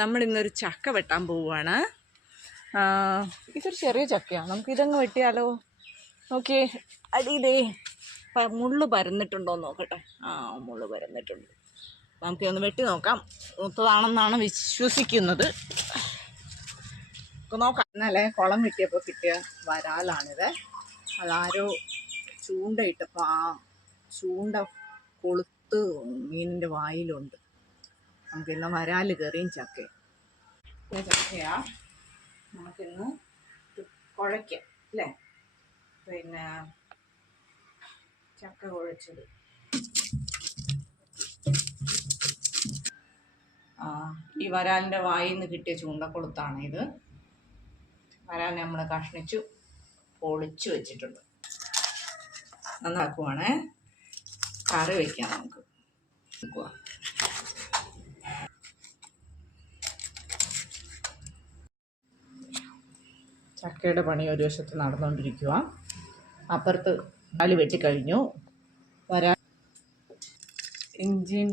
നമ്മളിന്നൊരു ചക്ക വെട്ടാൻ പോവുകയാണ്. ഇതൊരു ചെറിയ ചക്കയാണ്. നമുക്കിതങ്ങ് വെട്ടിയാലോ? നോക്കിയേ, അടിയിലേ മുള്ള് പരന്നിട്ടുണ്ടോയെന്ന് നോക്കട്ടെ. മുള്ള് പരന്നിട്ടുണ്ട്. നമുക്കിതൊന്ന് വെട്ടി നോക്കാം. മൂത്തതാണെന്നാണ് വിശ്വസിക്കുന്നത്. നോക്കാം. ഇന്നലെ കുളം വെട്ടിയപ്പോൾ കിട്ടിയ വരാലാണിത്. അതാരോ ചൂണ്ടയിട്ടപ്പോൾ ആ ചൂണ്ട കൊളുത്ത് മീനിൻ്റെ വായിലുണ്ട്. നമുക്കിന്ന് വരാല് കറിയും ചക്കയാ. നമുക്കിന്ന് കുഴയ്ക്കാം അല്ലേ? പിന്നെ ചക്ക കുഴച്ചത് ഈ വരാലിൻ്റെ വായിൽ നിന്ന് കിട്ടിയ ചൂണ്ടക്കൊളുത്താണ് ഇത്. വരാൽ നമ്മൾ കഷ്ണിച്ചു പൊളിച്ചു വെച്ചിട്ടുണ്ട്. നന്നാക്കുവാണ്. കറി വയ്ക്കാം നമുക്ക്. ചക്കയുടെ പണി ഒരു വശത്ത് നടന്നുകൊണ്ടിരിക്കുക. അപ്പുറത്ത് വരാൽ വെട്ടിക്കഴിഞ്ഞു. വരാൽ ഇഞ്ചിയും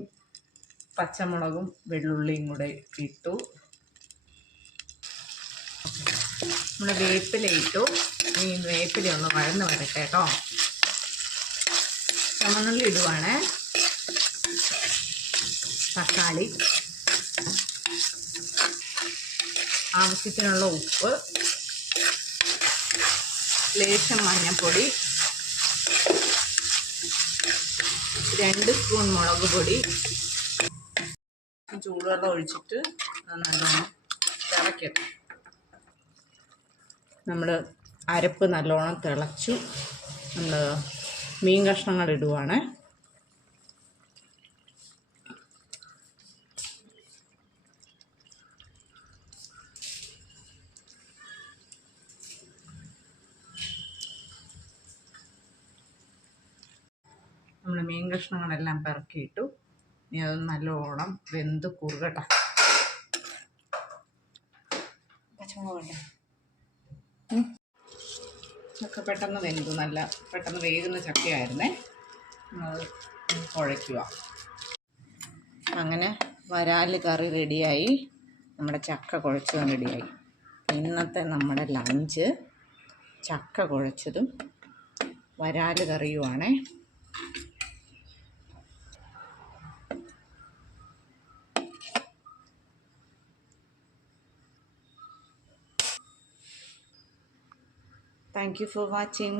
പച്ചമുളകും വെള്ളുള്ളിയും കൂടെ ഇട്ടു. നമ്മൾ വേപ്പില ഇട്ടു. ഈ വേപ്പില ഒന്ന് വഴന്ന് വരട്ടെ കേട്ടോ. ചുമന്നുള്ളി ഇടുവാണ്. തക്കാളി, ആവശ്യത്തിനുള്ള ഉപ്പ്, ലേശം മഞ്ഞൾപ്പൊടി, 2 സ്പൂൺ മുളക് പൊടി. ചൂടുവെള്ളം ഒഴിച്ചിട്ട് നല്ലോണം തിളയ്ക്കട്ടെ. നമ്മൾ അരപ്പ് നല്ലോണം തിളച്ചു. നമ്മൾ മീൻ കഷ്ണങ്ങൾ ഇടുവാണ്. നമ്മൾ മീൻ കഷ്ണങ്ങളെല്ലാം പെറുക്കിയിട്ടു. ഇനി അത് നല്ലോണം വെന്ത് കുറുകട്ടെ. പച്ചമുളക് ഒക്കെ പെട്ടെന്ന് വെന്തു. നല്ല പെട്ടെന്ന് വേകുന്ന ചക്കയായിരുന്നേ. അത് കുഴയ്ക്കുക. അങ്ങനെ വരാൽ കറി റെഡിയായി. നമ്മുടെ ചക്ക കുഴച്ചതും റെഡിയായി. ഇന്നത്തെ നമ്മുടെ ലഞ്ച് ചക്ക കുഴച്ചതും വരാൽ കറിയുമാണേ. Thank you for watching.